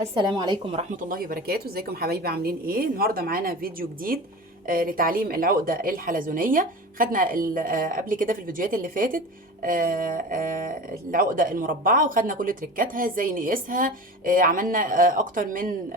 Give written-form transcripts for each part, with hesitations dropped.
السلام عليكم ورحمة الله وبركاته. ازيكم حبايبي؟ عاملين ايه؟ النهارده معانا فيديو جديد لتعليم العقدة الحلزونية. خدنا قبل كده في الفيديوهات اللي فاتت العقدة المربعة، وخدنا كل تريكاتها ازاي نقيسها. عملنا اكتر من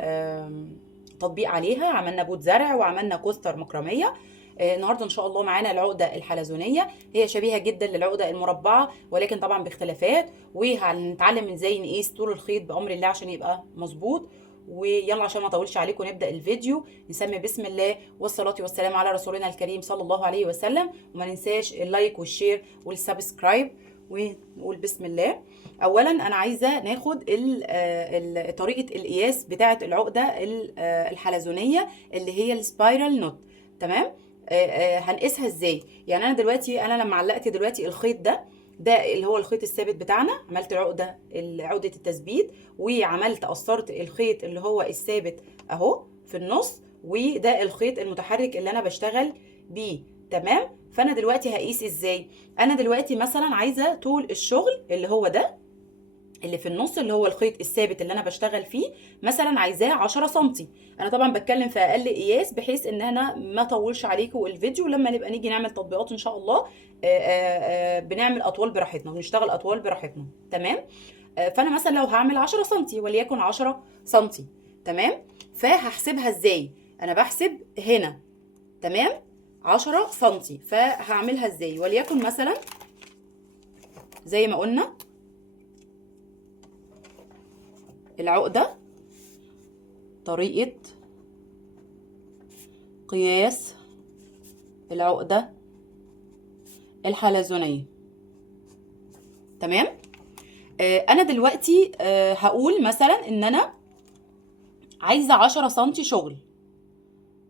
تطبيق عليها، عملنا بوت زرع وعملنا كوستر مكرمية. النهارده ان شاء الله معانا العقده الحلزونيه، هي شبيهه جدا للعقده المربعه ولكن طبعا باختلافات، وهنتعلم ازاي نقيس طول الخيط بامر الله عشان يبقى مظبوط. ويلا عشان ما اطولش عليكم نبدا الفيديو. نسمي بسم الله والصلاه والسلام على رسولنا الكريم صلى الله عليه وسلم، وما ننساش اللايك والشير والسبسكرايب، ونقول بسم الله. اولا انا عايزه ناخد طريقه القياس بتاعه العقده الحلزونيه اللي هي السبايرال نوت. تمام. هنقيسها ازاي؟ يعني انا دلوقتي، انا لما علقت دلوقتي الخيط ده اللي هو الخيط الثابت بتاعنا، عملت عقدة التثبيت، وعملت قصرت الخيط اللي هو الثابت اهو في النص، وده الخيط المتحرك اللي انا بشتغل بيه. تمام. فانا دلوقتي هقيس ازاي؟ انا دلوقتي مثلا عايزة طول الشغل اللي هو ده اللي في النص، اللي هو الخيط الثابت اللي انا بشتغل فيه، مثلا عايزاه 10 سنتي. انا طبعا بتكلم في اقل قياس بحيث ان انا ما اطولش عليكم الفيديو، لما نبقى نيجي نعمل تطبيقات ان شاء الله بنعمل اطوال براحتنا ونشتغل اطوال براحتنا. تمام. فانا مثلا لو هعمل 10 سنتي وليكن 10 سنتي. تمام. فهحسبها ازاي؟ انا بحسب هنا. تمام. 10 سنتي، فهعملها ازاي؟ وليكن مثلا زي ما قلنا العقدة، طريقة قياس العقدة الحلزونية. تمام. انا دلوقتي هقول مثلا ان انا عايزة 10 سنتي شغل.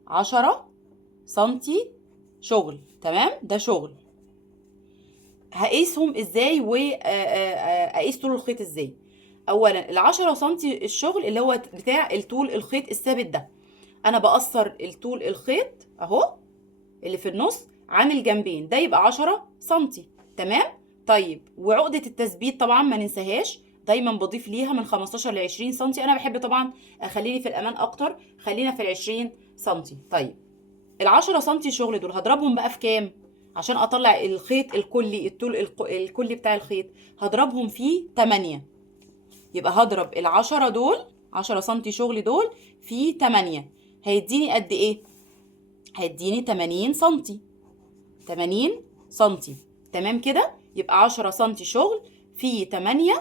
10 سنتي شغل. تمام. ده شغل. هقيسهم ازاي واقيس طول الخيط ازاي؟ اولا ال10 سنتي الشغل اللي هو بتاع الطول الخيط الثابت ده، انا بقصر الطول الخيط اهو اللي في النص عن الجنبين، ده يبقى 10 سنتي. تمام. طيب وعقدة التثبيت طبعا ما ننساهاش، دايما بضيف ليها من 15 ل 20 سنتي. انا بحب طبعا اخليني في الامان اكتر، خلينا في ال 20 سنتي. طيب ال 10 سنتي شغل دول هضربهم بقى في كام عشان اطلع الخيط الكلي، الطول الكلي بتاع الخيط؟ هضربهم في 8. يبقى هضرب ال 10 دول، 10 سنتي شغل دول، في 8. هيديني قد ايه؟ هيديني 80 سنتي. 80 سنتي. تمام كده. يبقى 10 سنتي شغل في 8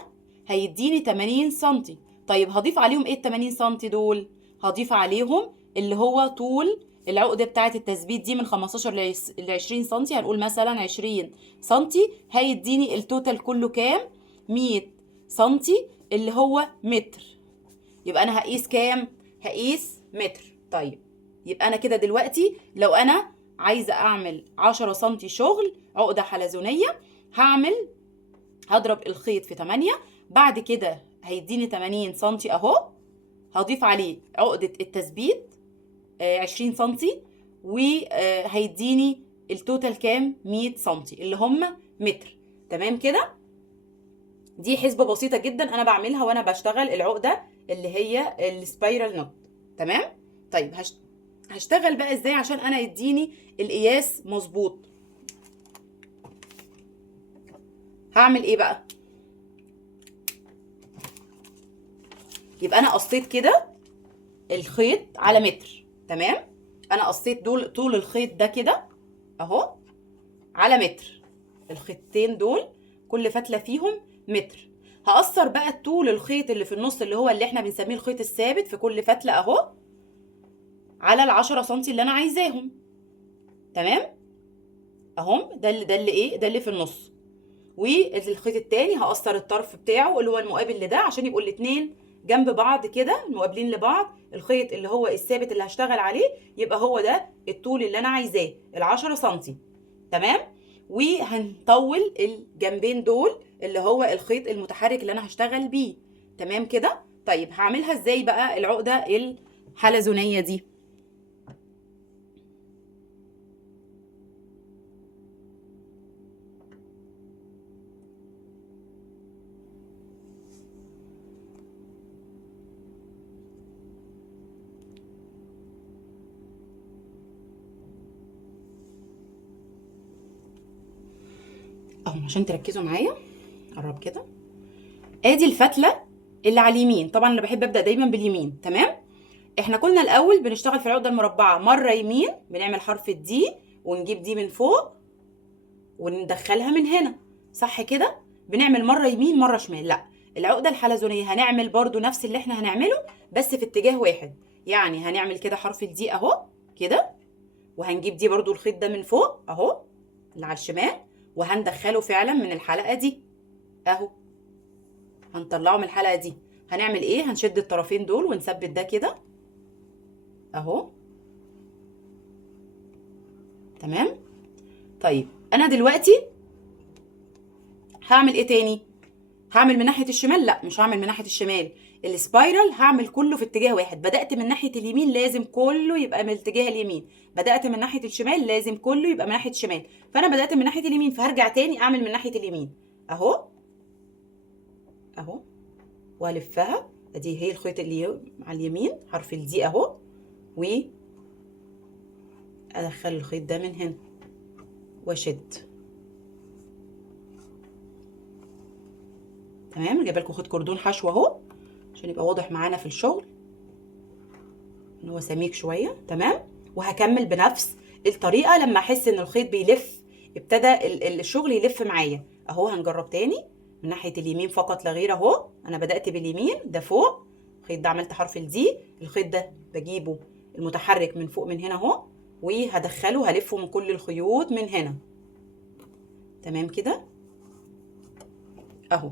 هيديني 80 سنتي. طيب هضيف عليهم ايه ال 80 سنتي دول؟ هضيف عليهم اللي هو طول العقدة بتاعة التثبيت دي من 15 ل 20 سنتي، هنقول مثلا 20 سنتي، هيديني التوتال كله كام؟ 100 سنتي اللي هو متر. يبقى انا هقيس كام؟ هقيس متر. طيب يبقى انا كده دلوقتي لو انا عايزه اعمل 10 سنتي شغل عقده حلزونيه، هضرب الخيط في 8، بعد كده هيديني 80 سنتي اهو، هضيف عليه عقده التثبيت 20 سنتي، وهيديني التوتال كام؟ 100 سنتي اللي هم متر. تمام كده. دي حسبة بسيطة جدا انا بعملها وانا بشتغل العقدة اللي هي السبايرال نوت. تمام. طيب هشتغل بقى ازاي عشان انا يديني القياس مظبوط؟ هعمل ايه بقى؟ يبقى انا قصيت كده الخيط على متر. تمام. انا قصيت طول الخيط ده كده اهو على متر. الخيطين دول كل فتلة فيهم متر. هقصر بقى طول الخيط اللي في النص اللي هو اللي احنا بنسميه الخيط الثابت في كل فتلة اهو على ال10 سنتي اللي انا عايزاهم. تمام. اهم، ده اللي ايه، ده اللي في النص. والخيط التاني هقصر الطرف بتاعه اللي هو المقابل لده عشان يبقوا الاتنين جنب بعض كده مقابلين لبعض. الخيط اللي هو الثابت اللي هشتغل عليه يبقى هو ده الطول اللي انا عايزاه، ال10 سنتي. تمام. وهنطول الجنبين دول اللي هو الخيط المتحرك اللي انا هشتغل بيه. تمام كده. طيب هعملها ازاي بقى العقدة الحلزونية دي؟ اهو عشان تركزوا معايا. قرب كده. ادي الفتله اللي على اليمين، طبعا انا بحب ابدا دايما باليمين. تمام. احنا كنا الاول بنشتغل في العقده المربعه مره يمين، بنعمل حرف الدي ونجيب دي من فوق وندخلها من هنا، صح كده؟ بنعمل مره يمين مره شمال. لا، العقده الحلزونيه هنعمل برضو نفس اللي احنا هنعمله بس في اتجاه واحد. يعني هنعمل كده حرف الدي اهو كده، وهنجيب دي برضو الخيط ده من فوق اهو اللي على الشمال، وهندخله فعلا من الحلقه دي اهو، هنطلعه من الحلقه دي. هنعمل ايه؟ هنشد الطرفين دول ونثبت ده كده اهو. تمام. طيب انا دلوقتي هعمل ايه تاني؟ هعمل من ناحيه الشمال؟ لا، مش هعمل من ناحيه الشمال. السبايرال هعمل كله في اتجاه واحد. بدات من ناحيه اليمين لازم كله يبقى من اتجاه اليمين، بدات من ناحيه الشمال لازم كله يبقى من ناحيه الشمال. فانا بدات من ناحيه اليمين فهرجع تاني اعمل من ناحيه اليمين اهو اهو، والفها. ادي هي الخيط اللي على اليمين حرف الدي اهو، وادخل الخيط ده من هنا واشد. تمام. جايبه لكم خيط كردون حشو اهو عشان يبقى واضح معانا في الشغل ان هو سميك شويه. تمام. وهكمل بنفس الطريقه لما احس ان الخيط بيلف، ابتدى الشغل يلف معايا اهو. هنجرب تاني من ناحيه اليمين فقط لا غير اهو. انا بدات باليمين ده فوق، الخيط ده عملت حرف الدي، الخيط ده بجيبه المتحرك من فوق من هنا اهو، وهدخله هلفه من كل الخيوط من هنا. تمام كده اهو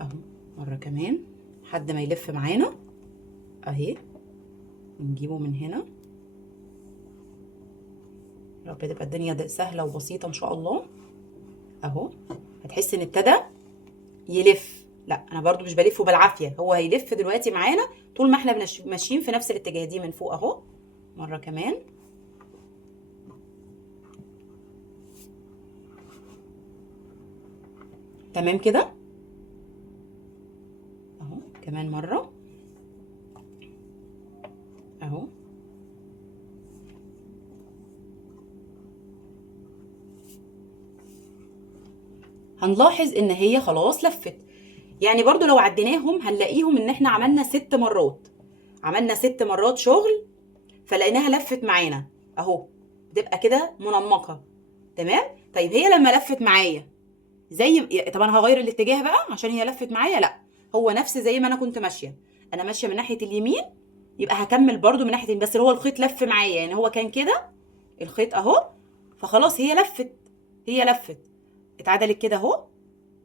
اهو. مره كمان لحد ما يلف معانا اهي. نجيبه من هنا. يا رب تبقى الدنيا سهله وبسيطه ان شاء الله اهو. هتحس ان ابتدى يلف. لا انا برضو مش بلفه بالعافيه، هو هيلف دلوقتي معانا طول ما احنا ماشيين في نفس الاتجاه. دي من فوق اهو مره كمان. تمام كده اهو. كمان مره اهو. هنلاحظ ان هي خلاص لفت. يعني برضو لو عديناهم هنلاقيهم ان احنا عملنا 6 مرات، عملنا 6 مرات شغل فلقيناها لفت معانا اهو. تبقى كده منمقه. تمام. طيب هي لما لفت معايا زي طب انا هغير الاتجاه بقى عشان هي لفت معايا؟ لا، هو نفس زي ما انا كنت ماشيه. انا ماشيه من ناحيه اليمين، يبقى هكمل برضو من ناحيه اليمين، بس اللي هو الخيط لف معايا. يعني هو كان كده الخيط اهو، فخلاص هي لفت، هي لفت اتعدلت كده اهو.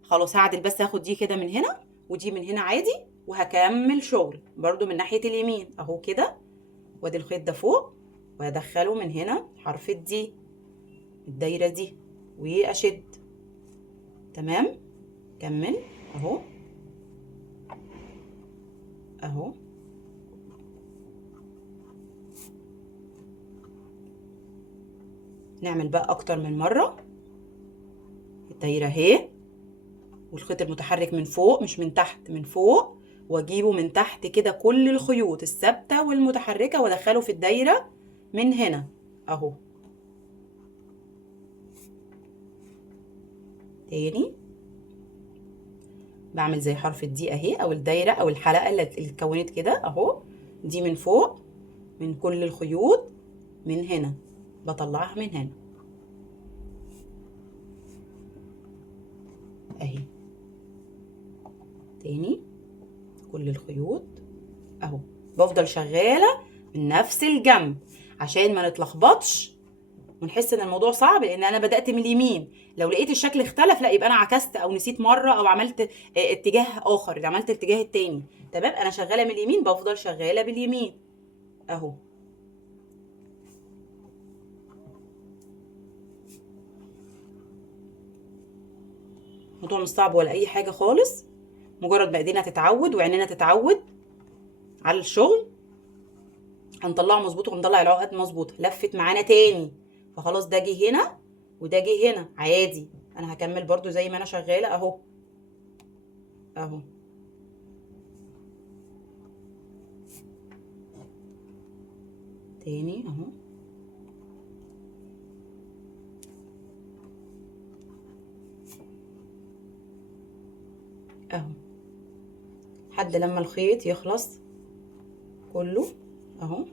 خلاص هعدل بس، هاخد دي كده من هنا ودي من هنا عادي، وهكمل شغل برضو من ناحيه اليمين اهو كده. وادي الخيط ده فوق، وهدخله من هنا حرف الدي الدايره دي واشد. تمام. كمل اهو اهو. نعمل بقى اكتر من مره. الدايره اهي، والخيط المتحرك من فوق مش من تحت، من فوق، واجيبه من تحت كده كل الخيوط الثابته والمتحركه وادخله في الدايره من هنا اهو. تاني بعمل زي حرف الدي اهي، او الدايره او الحلقه اللي اتكونت كده اهو. دي من فوق من كل الخيوط من هنا، بطلعها من هنا اهي. تاني كل الخيوط اهو. بفضل شغاله من نفس الجنب عشان ما نتلخبطش ونحس ان الموضوع صعب، لان انا بدات من اليمين. لو لقيت الشكل اختلف لا يبقى انا عكست او نسيت مره او عملت اتجاه اخر، اللي عملت الاتجاه التاني. تمام. انا شغاله من اليمين، بفضل شغاله باليمين اهو. الموضوع مش صعب ولا اي حاجه خالص، مجرد ما ايدينا تتعود وعينينا تتعود على الشغل هنطلعه مظبوط ونطلع العقد مظبوط. لفت معانا تاني فخلاص ده جه هنا وده جه هنا عادي. انا هكمل برضو زي ما انا شغاله اهو اهو. تاني اهو اهو لحد لما الخيط يخلص كله اهو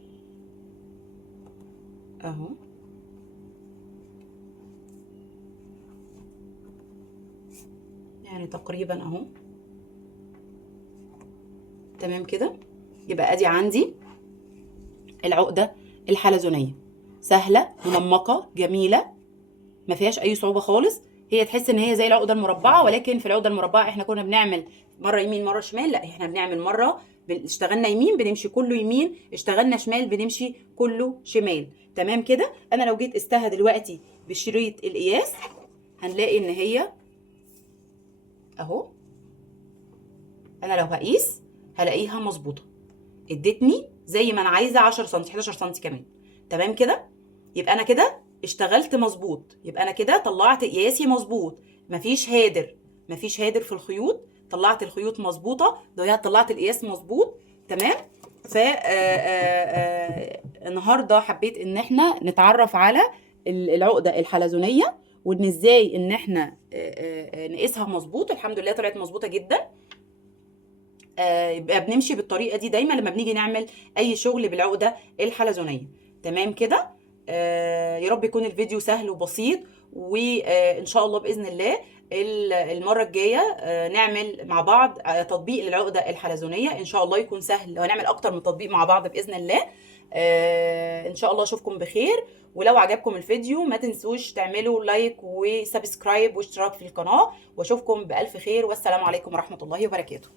اهو. يعني تقريبا اهو تمام كده. يبقى ادي عندي العقدة الحلزونية، سهلة منمقة جميلة ما فيهاش اي صعوبة خالص. هي تحس ان هي زي العقدة المربعة، ولكن في العقدة المربعة احنا كنا بنعمل مرة يمين مرة شمال، لا احنا بنعمل مرة اشتغلنا يمين بنمشي كله يمين، اشتغلنا شمال بنمشي كله شمال. تمام كده. انا لو جيت قستها دلوقتي بشريط القياس هنلاقي ان هي اهو، انا لو هقيس هلاقيها مظبوطة، ادتني زي ما انا عايزه 10 سم 11 سم كمان. تمام كده. يبقى انا كده اشتغلت مظبوط، يبقى انا كده طلعت قياسي مظبوط، مفيش هادر في الخيوط، طلعت الخيوط مظبوطه، طلعت القياس مظبوط. تمام. ف النهارده حبيت ان احنا نتعرف على العقده الحلزونيه، وان ازاي ان احنا نقيسها مظبوط. الحمد لله طلعت مظبوطه جدا. يبقى بنمشي بالطريقه دي دايما لما بنيجي نعمل اي شغل بالعقده الحلزونيه. تمام كده. يا رب يكون الفيديو سهل وبسيط، وان شاء الله باذن الله المره الجايه نعمل مع بعض تطبيق للعقده الحلزونيه، ان شاء الله يكون سهل وهنعمل اكتر من تطبيق مع بعض باذن الله. ان شاء الله اشوفكم بخير. ولو عجبكم الفيديو ما تنسوش تعملوا لايك وسبسكرايب واشتراك في القناه، واشوفكم بالف خير، والسلام عليكم ورحمه الله وبركاته.